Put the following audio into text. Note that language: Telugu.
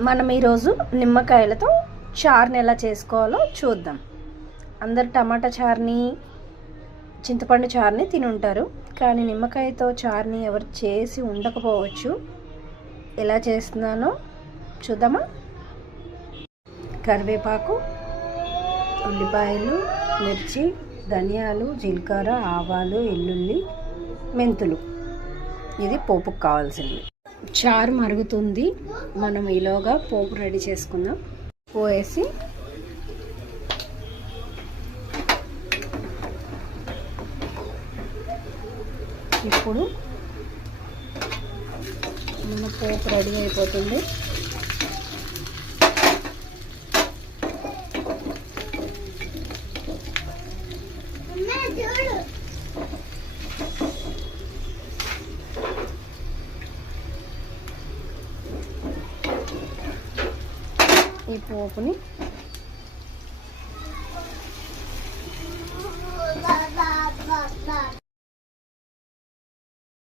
మనం ఈరోజు నిమ్మకాయలతో చారుని ఎలా చేసుకోవాలో చూద్దాం. అందరు టమాటా చారుని, చింతపండు చారుని తిని ఉంటారు, కానీ నిమ్మకాయతో చారుని ఎవరు చేసి ఉండకపోవచ్చు. ఎలా చేస్తున్నానో చూద్దామా. కరివేపాకు, ఉల్లిపాయలు, మిర్చి, ధనియాలు, జీలకర్ర, ఆవాలు, వెల్లుల్లి, మెంతులు. ఇది పోపుకు కావాల్సింది. చారు మరుగుతుంది, మనం ఈలోగా పోపు రెడీ చేసుకుందాం. పోసి ఇప్పుడు మన పోపు రెడీ అయిపోతుంది. ఈ పోపుని